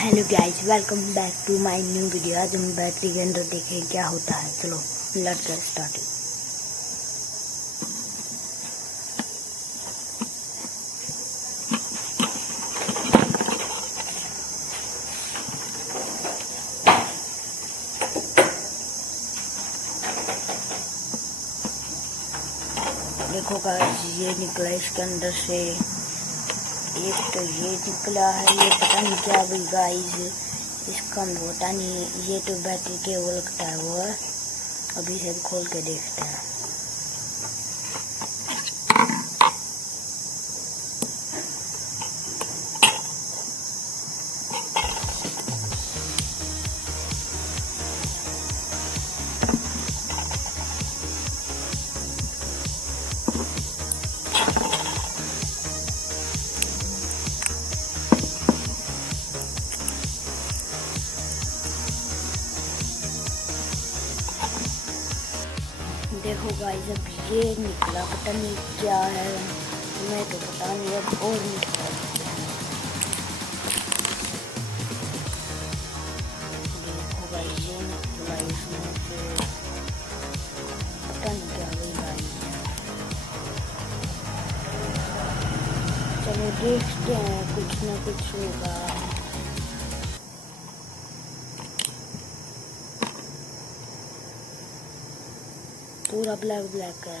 Hello guys, welcome back to my new video. आज हम battery के अंदर देखें क्या होता है। चलो लेट्स गेट स्टार्टेड। देखो गाइस, ये निकला इसके अंदर से। एक तो ये निकला है, ये पता नहीं क्या भाई गाइस, इसका पता नहीं। ये तो बैटरी केबल लगता है वो है। अभी से खोल के देखते हैं। देखो गाइस, अब ये निकला, पता नहीं क्या है, मैं तो पता नहीं। अब और निकला, देखो गाइस, ये निकला इसमें से, पता नहीं क्या हुई गाइस। चलो देखते हैं, कुछ ना कुछ होगा। पूरा ब्लैक ब्लैक है।